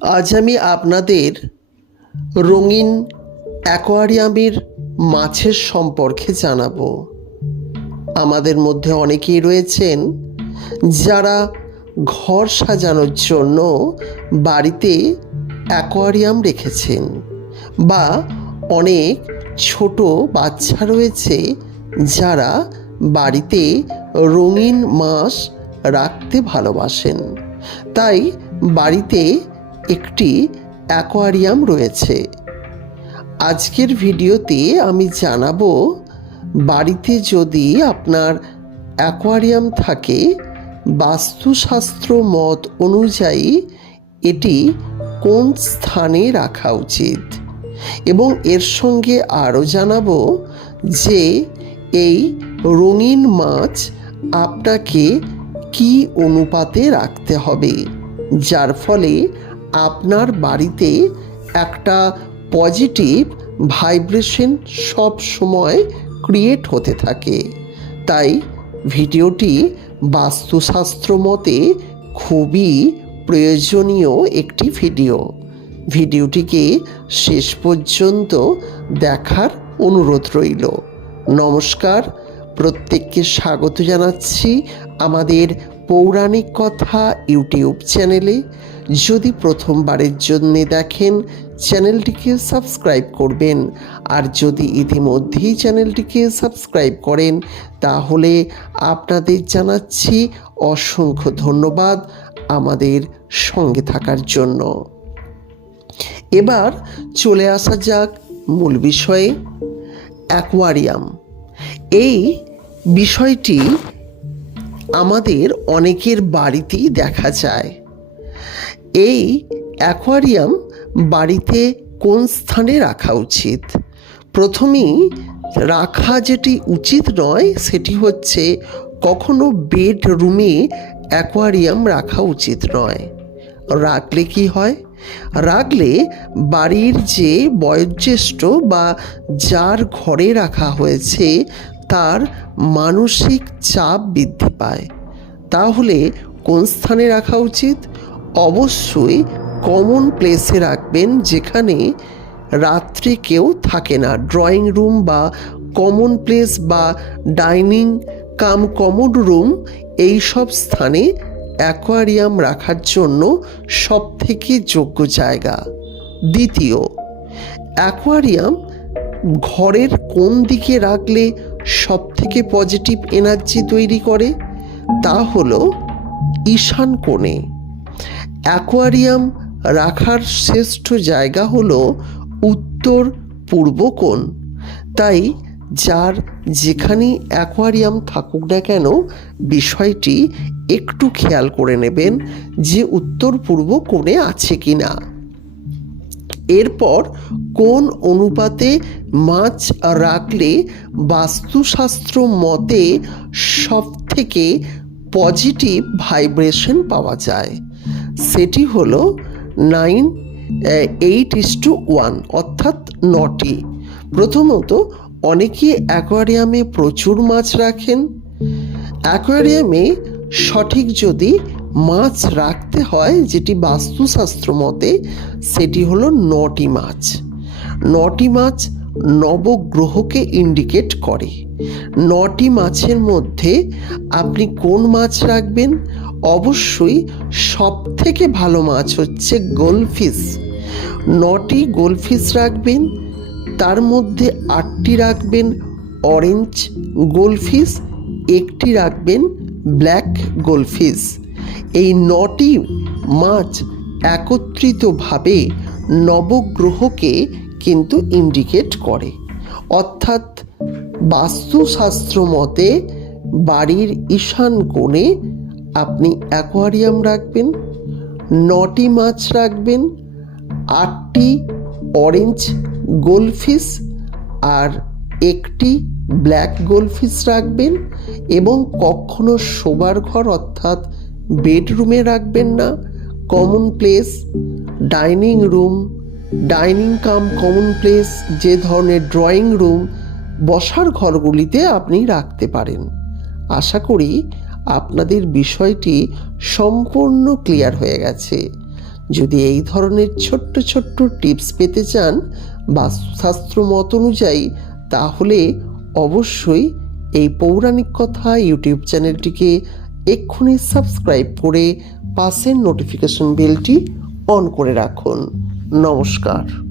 আজ আমি আপনাদের রঙিন অ্যাকোয়ারিয়ামের মাছের সম্পর্কে জানাব। আমাদের মধ্যে অনেকেই রয়েছেন যারা ঘর সাজানোর জন্য বাড়িতে অ্যাকোয়ারিয়াম রেখেছেন বা অনেক ছোট বাচ্চা রয়েছে যারা বাড়িতে রঙিন মাছ রাখতে ভালোবাসেন। তাই বাড়িতে একটি অ্যাকোয়ারিয়াম রয়েছে। আজকের ভিডিওতে আমি জানাব, বাড়িতে যদি আপনার অ্যাকোয়ারিয়াম থাকে, বাস্তুশাস্ত্র মত অনুযায়ী এটি কোন স্থানে রাখা উচিত? এবং এর সঙ্গে আরও জানাব যে, এই রঙিন মাছ আপনাকে কি অনুপাতে রাখতে হবে? যার ফলে আপনার বাড়িতে একটা পজিটিভ ভাইব্রেশন সব সময় ক্রিয়েট হতে থাকে। তাই ভিডিওটি বাস্তুশাস্ত্র মতে খুবই প্রয়োজনীয় একটি ভিডিও ভিডিওটিকে শেষ পর্যন্ত দেখার অনুরোধ রইল। নমস্কার, প্রত্যেককে স্বাগত জানাচ্ছি আমাদের পৌরাণিক কথা ইউটিউব চ্যানেলে। যদি প্রথমবারের জন্য দেখেন, চ্যানেলটিকে সাবস্ক্রাইব করবেন। আর যদি ইতিমধ্যেই চ্যানেলটিকে সাবস্ক্রাইব করেন, তাহলে আপনাদের জানাচ্ছি অসংখ্য ধন্যবাদ আমাদের সঙ্গে থাকার জন্য। এবার চলে আসা যাক মূল বিষয়ে, অ্যাকোয়ারিয়াম। এই বিষয়টি আমাদের অনেকের বাড়িতেই দেখা যায়। এই অ্যাকোয়ারিয়াম বাড়িতে কোন স্থানে রাখা উচিত? প্রথমেই রাখা যেটি উচিত নয়, সেটি হচ্ছে কখনো বেডরুমে অ্যাকোয়ারিয়াম রাখা উচিত নয়। রাখলে কি হয়? রাখলে বাড়ির যে বয়োজ্যেষ্ঠ বা যার ঘরে রাখা হয়েছে, তার মানসিক চাপ বৃদ্ধি পায়। তাহলে কোন স্থানে রাখা উচিত? অবশ্যই কমন প্লেসে রাখবেন যেখানে রাত্রে কেউ থাকে না। ড্রয়িং রুম বা কমন প্লেস বা ডাইনিং কাম কমন রুম এই সব স্থানে অ্যাকোয়ারিয়াম রাখার জন্য সবথেকে যোগ্য জায়গা। দ্বিতীয় অ্যাকোয়ারিয়াম ঘরের কোন দিকে রাখলে সব থেকে পজিটিভ এনার্জি তৈরি করে? তা হলো ঈশান কোণে। অ্যাকোয়ারিয়াম রাখার শ্রেষ্ঠ জায়গা হল উত্তর পূর্ব কোণ। তাই যার যেখানেই অ্যাকোয়ারিয়াম থাকুক না কেন, বিষয়টি একটু খেয়াল করে নেবেন যে উত্তর পূর্ব কোণে আছে কি না এরপর কোন অনুপাতে মাছ রাখলে বাস্তুশাস্ত্র মতে সব থেকে পজিটিভ ভাইব্রেশন পাওয়া যায়। সেটি হলো nine eight is two one, অর্থাৎ নটি। প্রথমত, অনেকে অ্যাকোয়ারিয়ামে প্রচুর মাছ রাখেন। অ্যাকোয়ারিয়ামে সঠিক যদি মাছ রাখতে হয়, যেটি বাস্তুশাস্ত্র মতে সেটি হলো নটি মাছ। নটি মাছ নবগ্রহকে ইন্ডিকেট করে। নটি মাছের মধ্যে আপনি কোন মাছ রাখবেন? অবশ্যই সব থেকে ভালো মাছ হচ্ছে গোলফিশ নটি গোলফিশ রাখবেন, তার মধ্যে আটটি রাখবেন অরেঞ্জ গোলফিশ একটি রাখবেন ব্ল্যাক গোলফিশ এই নটি মাছ একত্রিতভাবে নবগ্রহকে কিন্তু ইন্ডিকেট করে। অর্থাৎ বাস্তুশাস্ত্র মতে বাড়ির ঈশান কোণে আপনি অ্যাকোয়ারিয়াম রাখবেন, নটি মাছ রাখবেন, আটটি অরেঞ্জ গোলফিশ আর একটি ব্ল্যাক গোলফিশ রাখবেন এবং কখনো শোবার ঘর অর্থাৎ বেডরুমে রাখবেন না। Common place, dining room, dining cum common place, যে ধরনের ড্রয়িং রুম বসার ঘরগুলিতে আপনি রাখতে পারেন। আশা করি আপনাদের বিষয়টি সম্পূর্ণ ক্লিয়ার হয়ে গেছে। যদি এই ধরনের ছোট্ট ছোট্ট টিপস পেতে চান বাস্তুশাস্ত্র মত অনুযায়ী, তাহলে অবশ্যই এই পৌরাণিক কথা ইউটিউব চ্যানেলটিকে এক্ষুনি সাবস্ক্রাইব করে পাশের নোটিফিকেশন বেলটি অন করে রাখুন। নমস্কার।